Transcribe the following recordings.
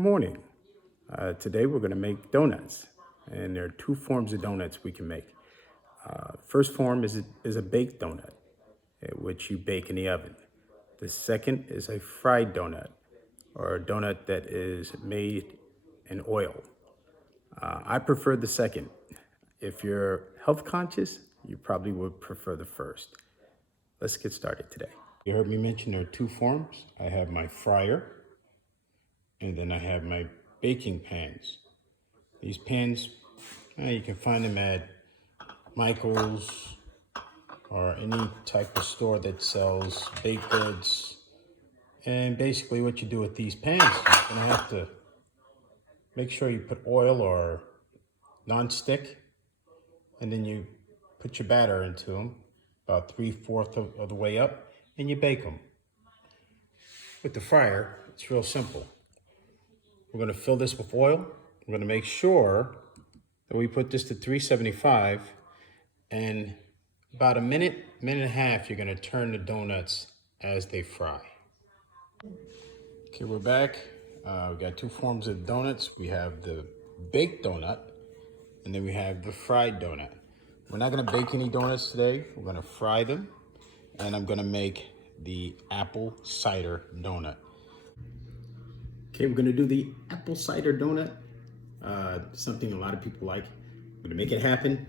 Morning. Today we're going to make donuts, and there are two forms of donuts we can make. First form is a baked donut, which you bake in the oven. The second is a fried donut, or a donut that is made in oil. I prefer the second. If you're health conscious, you probably would prefer the first. Let's get started today. You heard me mention there are two forms. I have my fryer, and then I have my baking pans. These pans, you can find them at Michael's or any type of store that sells baked goods. And basically what you do with these pans, you're gonna have to make sure you put oil or non-stick, and then you put your batter into them, about 3/4 of the way up, and you bake them. With the fryer, it's real simple. We're gonna fill this with oil. We're gonna make sure that we put this to 375, and about a minute and a half, you're gonna turn the donuts as they fry. Okay, we're back. We got two forms of donuts. We have the baked donut, and then we have the fried donut. We're not gonna bake any donuts today. We're gonna fry them, and I'm gonna make the apple cider donut. Okay, we're gonna do the apple cider donut. Something a lot of people like. We're gonna make it happen.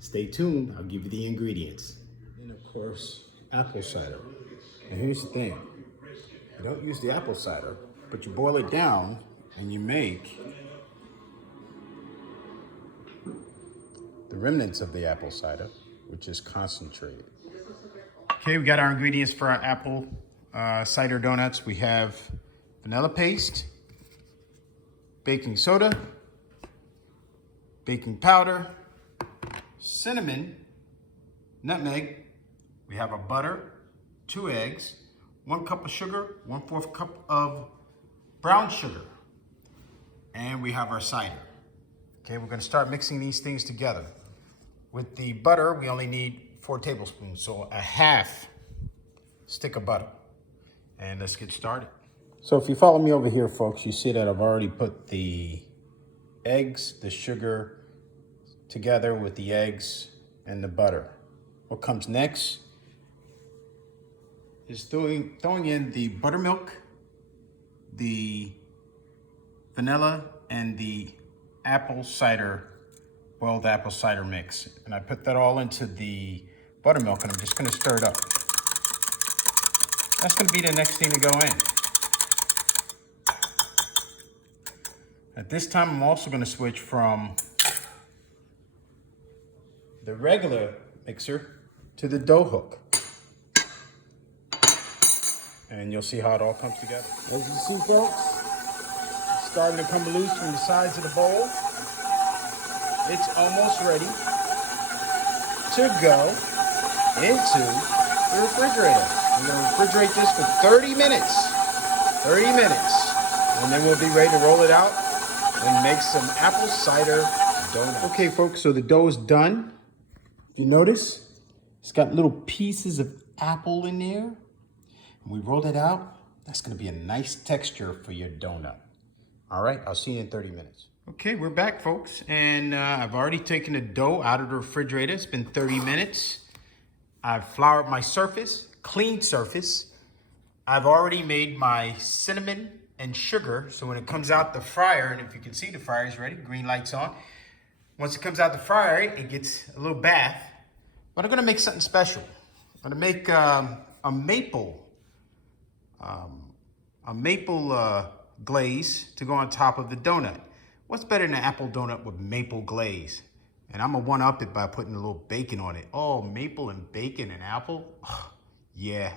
Stay tuned, I'll give you the ingredients. And of course, apple cider. And here's the thing, you don't use the apple cider, but you boil it down and you make the remnants of the apple cider, which is concentrated. Okay, we got our ingredients for our apple cider donuts. We have vanilla paste, baking soda, baking powder, cinnamon, nutmeg. We have our butter, 2 eggs, 1 cup of sugar, 1/4 cup of brown sugar, and we have our cider. Okay, we're gonna start mixing these things together. With the butter, we only need 4 tablespoons, so a half stick of butter. And let's get started. So if you follow me over here, folks, you see that I've already put the eggs, the sugar, together with the eggs and the butter. What comes next is throwing in the buttermilk, the vanilla, and the boiled apple cider mix. And I put that all into the buttermilk, and I'm just gonna stir it up. That's gonna be the next thing to go in. At this time, I'm also gonna switch from the regular mixer to the dough hook. And you'll see how it all comes together. As you see, folks, it's starting to come loose from the sides of the bowl. It's almost ready to go into the refrigerator. I'm gonna refrigerate this for 30 minutes. 30 minutes. And then we'll be ready to roll it out and make some apple cider donuts. Okay, folks, so the dough is done. If you notice, it's got little pieces of apple in there. And we rolled it out. That's gonna be a nice texture for your donut. All right, I'll see you in 30 minutes. Okay, we're back, folks. And I've already taken the dough out of the refrigerator. It's been 30 minutes. I've floured my surface, clean surface. I've already made my cinnamon and sugar. So when it comes out the fryer, and if you can see the fryer is ready, green light's on. Once it comes out the fryer, it gets a little bath. But I'm gonna make something special. I'm gonna make a maple glaze to go on top of the donut. What's better than an apple donut with maple glaze? And I'm gonna one-up it by putting a little bacon on it. Oh, maple and bacon and apple? Oh, yeah.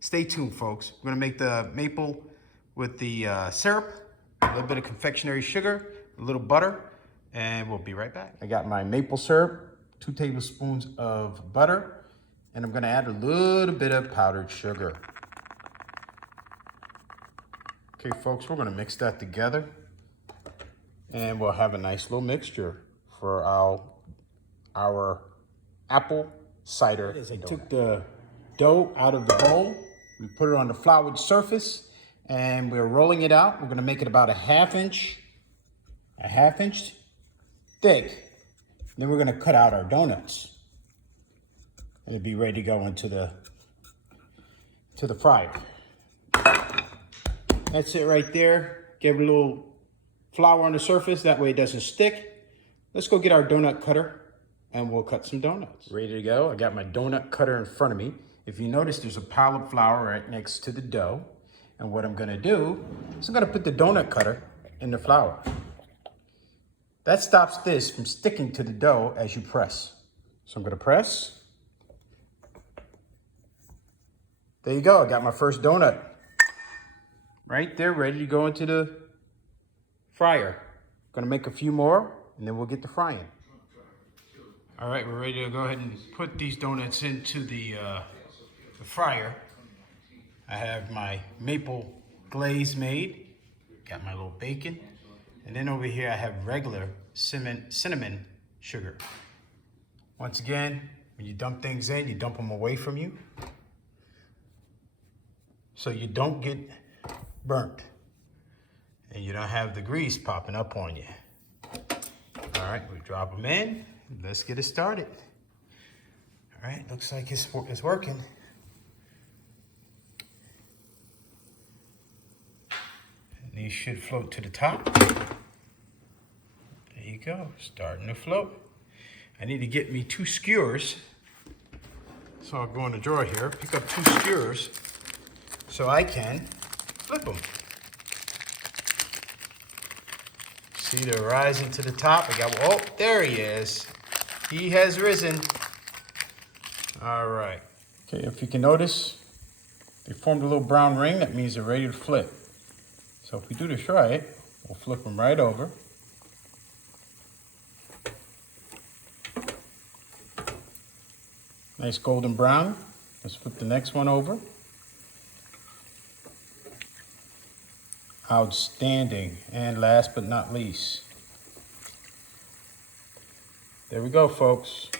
Stay tuned, folks. We're gonna make the maple with the syrup, a little bit of confectionery sugar, a little butter, and we'll be right back. I got my maple syrup, 2 tablespoons of butter, and I'm gonna add a little bit of powdered sugar. Okay, folks, we're gonna mix that together, and we'll have a nice little mixture for our apple cider donut. I took the dough out of the bowl, we put it on the floured surface, and we're rolling it out. We're gonna make it about a half inch thick. Then we're gonna cut out our donuts. And it'll be ready to go into the fryer. That's it right there. Give it a little flour on the surface, that way it doesn't stick. Let's go get our donut cutter and we'll cut some donuts. Ready to go. I got my donut cutter in front of me. If you notice, there's a pile of flour right next to the dough. And what I'm gonna do is I'm gonna put the donut cutter in the flour. That stops this from sticking to the dough as you press. So I'm gonna press. There you go, I got my first donut. Right there, ready to go into the fryer. Gonna make a few more and then we'll get to frying. All right, we're ready to go ahead and put these donuts into the fryer. I have my maple glaze made. Got my little bacon. And then over here I have regular cinnamon sugar. Once again, when you dump things in, you dump them away from you, so you don't get burnt and you don't have the grease popping up on you. All right, we drop them in. Let's get it started. All right, looks like it's working. And these should float to the top. There you go, starting to float. I need to get me 2 skewers. So I'll go in the drawer here, pick up 2 skewers so I can flip them. See, they're rising to the top. I got, oh, there he is. He has risen. All right. Okay, if you can notice, they formed a little brown ring. That means they're ready to flip. So if we do this right, we'll flip them right over. Nice golden brown. Let's flip the next one over. Outstanding. And last but not least, there we go, folks.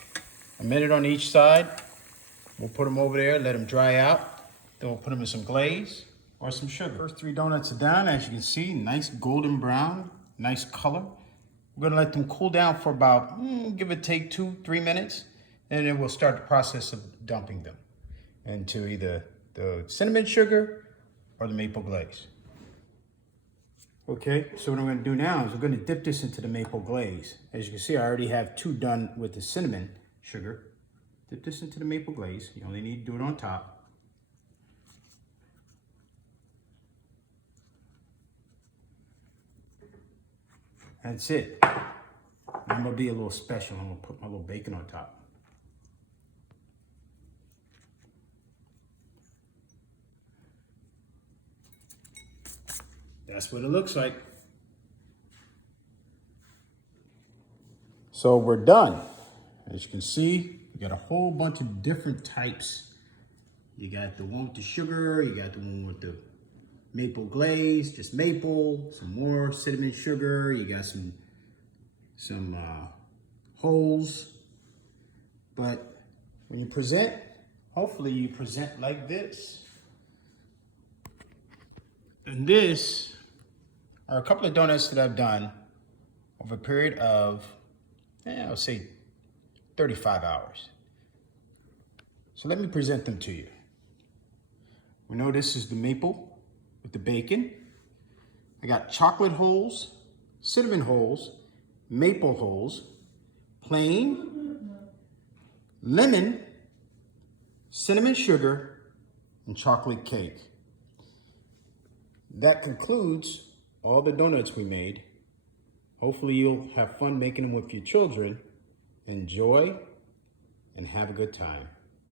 A minute on each side. We'll put them over there, let them dry out. Then we'll put them in some glaze or some sugar. First 3 donuts are done. As you can see, nice golden brown, nice color. We're gonna let them cool down for about, give or take 2-3 minutes. And then we'll start the process of dumping them into either the cinnamon sugar or the maple glaze. Okay, so what I'm gonna do now is we're gonna dip this into the maple glaze. As you can see, I already have 2 done with the cinnamon sugar. Dip this into the maple glaze. You only need to do it on top. That's it. I'm gonna be a little special. I'm gonna put my little bacon on top. That's what it looks like. So we're done. As you can see, we got a whole bunch of different types. You got the one with the sugar, you got the one with the maple glaze, just maple, some more cinnamon sugar, you got some holes. But when you present, hopefully you present like this. And this are a couple of donuts that I've done over a period of, I'll say 35 hours. So let me present them to you. We know this is the maple with the bacon. I got chocolate holes, cinnamon holes, maple holes, plain, lemon, cinnamon sugar, and chocolate cake. That concludes all the donuts we made. Hopefully you'll have fun making them with your children. Enjoy and have a good time.